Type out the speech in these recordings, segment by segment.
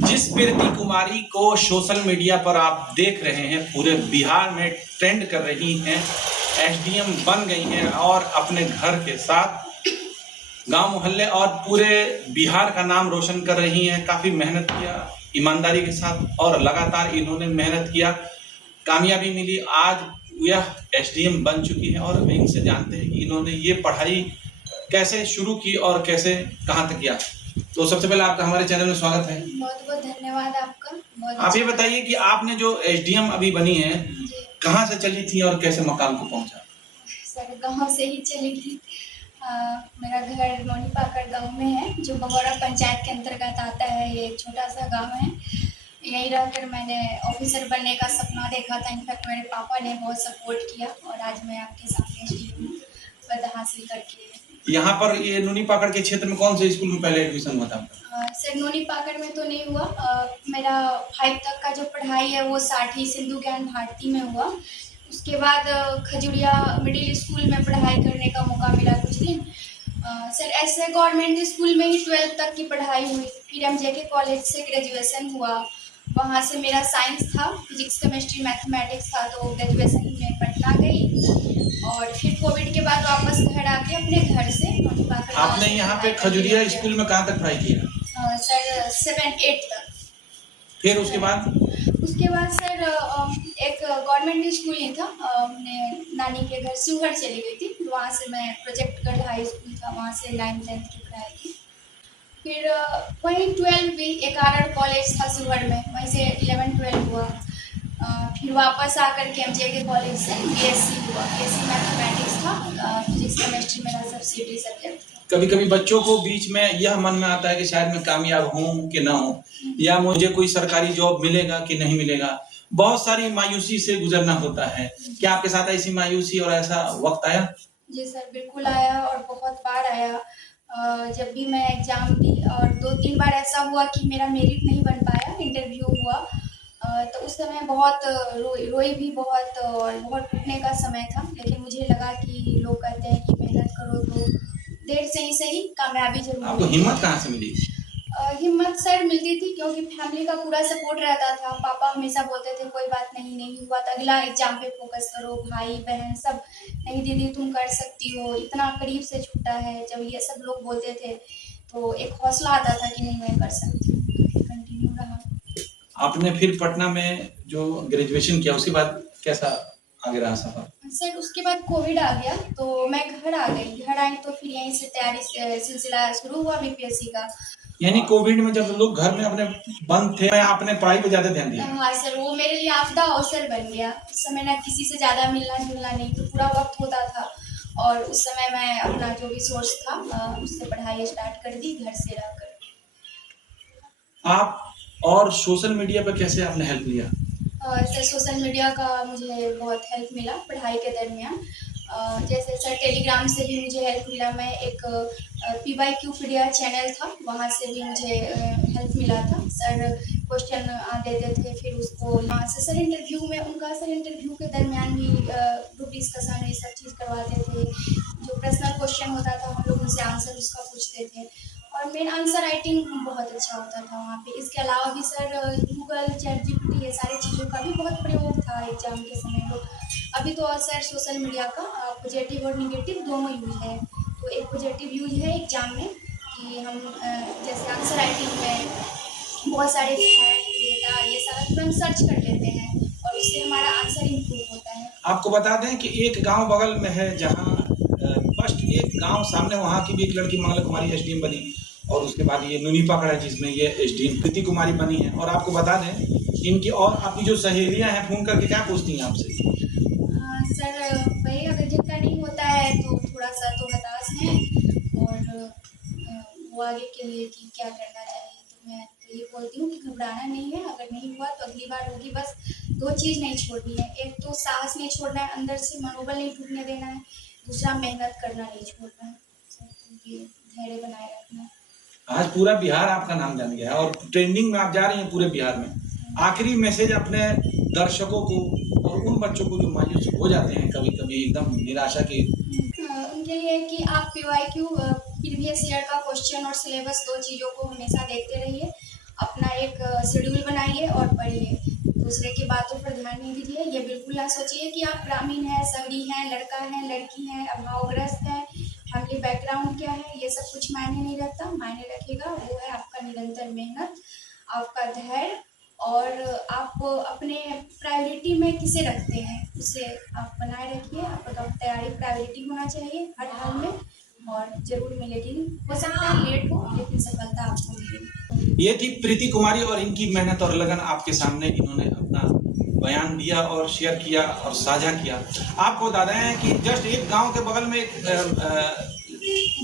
जिस प्रीति कुमारी को social media पर आप देख रहे हैं, पूरे बिहार में ट्रेंड कर रही हैं, एसडीएम बन गई हैं और अपने घर के साथ गांव मोहल्ले और पूरे बिहार का नाम रोशन कर रही हैं। काफ़ी मेहनत किया ईमानदारी के साथ और लगातार इन्होंने मेहनत किया, कामयाबी मिली। आज यह एसडीएम बन चुकी है और इनसे जानते हैं कि इन्होंने ये पढ़ाई कैसे शुरू की और कैसे कहाँ तक किया। तो सबसे पहले आपका हमारे चैनल में स्वागत है। बहुत बहुत धन्यवाद आपका। आप ये बताइए कि आपने जो एसडीएम अभी बनी है, कहाँ से चली थी और कैसे मकाम को पहुंचा? सर गांव से ही चली थी। मेरा घर नोनी पाकड़ गांव में है, जो बगौरा पंचायत के अंतर्गत आता है। ये एक छोटा सा गांव है। यहीं रहकर मैंने ऑफिसर बनने का सपना देखा था। इनफैक्ट मेरे पापा ने बहुत सपोर्ट किया और आज मैं आपके सामने एसडीएम पद हासिल करके। यहाँ पर ये नूनी पाकड़ के क्षेत्र में कौन से स्कूल में पहले एडमिशन हुआ था? सर नोनी पाकड़ में तो नहीं हुआ। मेरा 5 तक का जो पढ़ाई है वो साठी सिंधु ज्ञान भारती में हुआ। उसके बाद खजुरिया मिडिल स्कूल में पढ़ाई करने का मौका मिला कुछ दिन। सर ऐसे गवर्नमेंट स्कूल में ही 12th तक की पढ़ाई हुई। फिर एमजेके कॉलेज से ग्रेजुएशन हुआ। वहाँ से मेरा साइंस था, फिजिक्स केमिस्ट्री मैथमेटिक्स था, तो ग्रेजुएशन में पटना गई। और फिर कोविड के बाद वापस घर आके अपने घर से नोनी पाकड़। आपने यहाँ पे खजुरिया स्कूल में कहाँ तक पढ़ाई किया? सर 7-8 तक। फिर उसके बाद सर एक गवर्नमेंट स्कूल ही था। अपने नानी के घर शिवहर चली गई थी। वहाँ से मैं प्रोजेक्ट गर्ल हाई स्कूल था, वहाँ से 9th-10th की पढ़ाई की। फिर वहीं 12 भी एक कॉलेज था शिवहर में, वहीं से 11-12 हुआ। फिर वापस आकर के एमजेके कॉलेज से बीएससी हुआ। बीएससी मैथमेटिक्स था, फिजिक्स केमिस्ट्री मेरा सब्सिडी सब्जेक्ट था। कभी कभी बच्चों को बीच में यह मन में आता है कि शायद मैं कामयाब हूँ कि ना हूँ, या मुझे कोई सरकारी जॉब मिलेगा कि नहीं मिलेगा। बहुत सारी मायूसी से गुजरना होता है। क्या आपके साथ ऐसी मायूसी और ऐसा वक्त आया? जी सर, बिल्कुल आया और बहुत बार आया। जब भी मैं एग्ज़ाम दी और 2-3 बार ऐसा हुआ कि मेरा मेरिट नहीं बन पाया, इंटरव्यू हुआ। तो उस समय बहुत रोई भी बहुत और बहुत टूटने का समय था। लेकिन मुझे लगा कि लोग कहते हैं कि मेहनत करो तो देर से ही सही कामयाबी जरूर आपको मिलेगी। हिम्मत कहाँ से मिली? हिम्मत सर मिलती थी क्योंकि फैमिली का पूरा सपोर्ट रहता था। पापा हमेशा बोलते थे कोई बात नहीं, नहीं हुआ तो अगला एग्जाम पे फोकस करो। भाई बहन सब, नहीं दीदी तुम कर सकती हो, इतना करीब से छूटा है। जब ये सब लोग बोलते थे तो एक हौसला आता था कि नहीं मैं कर सकती हूँ। तो कंटिन्यू रहा। आपने फिर पटना में जो ग्रेजुएशन किया उसके बाद कैसा आगे रहा सफर? सर उसके बाद कोविड आ गया तो मैं घर आ गई। घर आई तो फिर यहीं से तैयारी सिलसिला शुरू हुआ बीपीएससी का। यानी कोविड में जब लोग घर में अपने बंद थे, आपने पढ़ाई पे ज्यादा ध्यान दिया? हाँ सर, वो मेरे लिए आपदा अवसर बन गया। उस समय ना किसी से ज़्यादा मिलना जुलना नहीं, तो पूरा वक्त होता था। और उस समय मैं अपना जो भी सोर्स था उससे पढ़ाई स्टार्ट कर दी घर से रहकर। आप और सोशल मीडिया पर कैसे आपने हेल्प लिया? सर सोशल मीडिया का मुझे बहुत हेल्प मिला पढ़ाई के दरमियान। जैसे सर टेलीग्राम से भी मुझे हेल्प मिला। मैं एक PYQ पीडिया चैनल था, वहाँ से भी मुझे हेल्प मिला था। सर क्वेश्चन देते थे, फिर उसको वहाँ से सर इंटरव्यू में उनका सर इंटरव्यू के दरमियान भी ग्रुप डिस्कशन ये सब चीज़ करवाते थे। जो पर्सनल क्वेश्चन होता था हम लोग उनसे आंसर उसका पूछते थे। और मेन आंसर राइटिंग बहुत अच्छा होता था वहाँ पे। इसके अलावा भी सर गूगल ChatGPT ये सारी चीज़ों का भी बहुत प्रयोग था एग्जाम के समय में। अभी तो सर सोशल मीडिया का पॉजिटिव और निगेटिव दोनों यूज है। तो एक पॉजिटिव यूज है एग्जाम में कि हम जैसे आंसर राइटिंग में बहुत सारे फैक्ट डेटा ये सारा तुरंत सर्च कर लेते हैं और उससे हमारा आंसर इम्प्रूव होता है। आपको बता दें कि एक गांव बगल में है जहां फर्स्ट एक गांव सामने, वहां की भी एक लड़की मंगला कुमारी एसडीएम बनी और उसके बाद ये नूनी पाकड़ है जिसमें ये एसडीएम प्रीति कुमारी बनी है। और आपको बता दें इनकी और आपकी जो सहेलियां हैं फोन करके क्या पूछती हैं आपसे? सर वही, अगर जिनका नहीं होता है तो थोड़ा सा तो हताश हैं और वो आगे के लिए कि क्या करना चाहिए। तो मैं तो ये बोलती हूँ कि घबराना नहीं है, अगर नहीं हुआ तो अगली बार होगी। बस 2 चीज़ नहीं छोड़नी है, एक तो साहस नहीं छोड़ना है, अंदर से मनोबल नहीं टूटने देना है, दूसरा मेहनत करना नहीं छोड़ना है। तो ये धैर्य बनाए रखना है। आज पूरा बिहार आपका नाम जान गया है और ट्रेंडिंग में आप जा रही हैं पूरे बिहार में। आखिरी मैसेज अपने दर्शकों को और उन बच्चों को जो मायूस हो जाते हैं कभी कभी एकदम निराशा की, उनके लिए कि आप PYQ प्रीवियस ईयर का क्वेश्चन और सिलेबस 2 चीज़ों को हमेशा देखते रहिए। अपना एक शेड्यूल बनाइए और पढ़िए। दूसरे की बातों पर ध्यान नहीं दीजिए। ये बिल्कुल ना सोचिए कि आप ग्रामीण हैं, शहरी हैं, लड़का है, लड़की हैं, अभावग्रस्त है, फैमिली बैकग्राउंड क्या है, ये सब कुछ मायने नहीं रखता। मायने रखेगा वो है आपका निरंतर मेहनत, आपका धैर्य, और आप अपने प्रायोरिटी में किसे रखते हैं उसे आप बनाए रखिए। आपका तैयारी प्रायोरिटी होना चाहिए हर हाल में, और जरूर मिलेगी। हो सकता है लेट हो, लेकिन सफलता आपको मिलेगी। ये थी प्रीति कुमारी और इनकी मेहनत और लगन आपके सामने इन्होंने अपना बयान दिया और शेयर किया और साझा किया। आपको बता रहे हैं कि जस्ट एक गांव के बगल में एक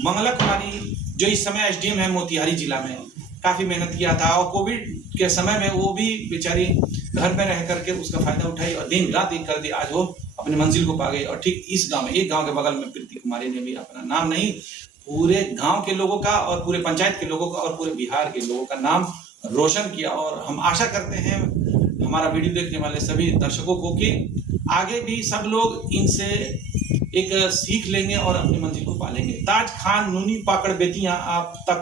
मंगला कुमारी जो इस समय एसडीएम है मोतिहारी जिला में, काफी मेहनत किया था और कोविड के समय में वो भी बेचारी घर में रह करके उसका फायदा उठाई और दिन रात एक कर दी, आज वो अपनी मंजिल को पा गई। और ठीक इस गांव में, एक गांव के बगल में प्रीति कुमारी ने भी अपना नाम नहीं, पूरे गांव के लोगों का और पूरे पंचायत के लोगों का और पूरे बिहार के लोगों का नाम रोशन किया। और हम आशा करते हैं हमारा वीडियो देखने वाले सभी दर्शकों को कि आगे भी सब लोग इनसे एक सीख लेंगे और अपनी मंजिल को पालेंगे। ताज खान नूनी पाकड़ बेतियां आप तक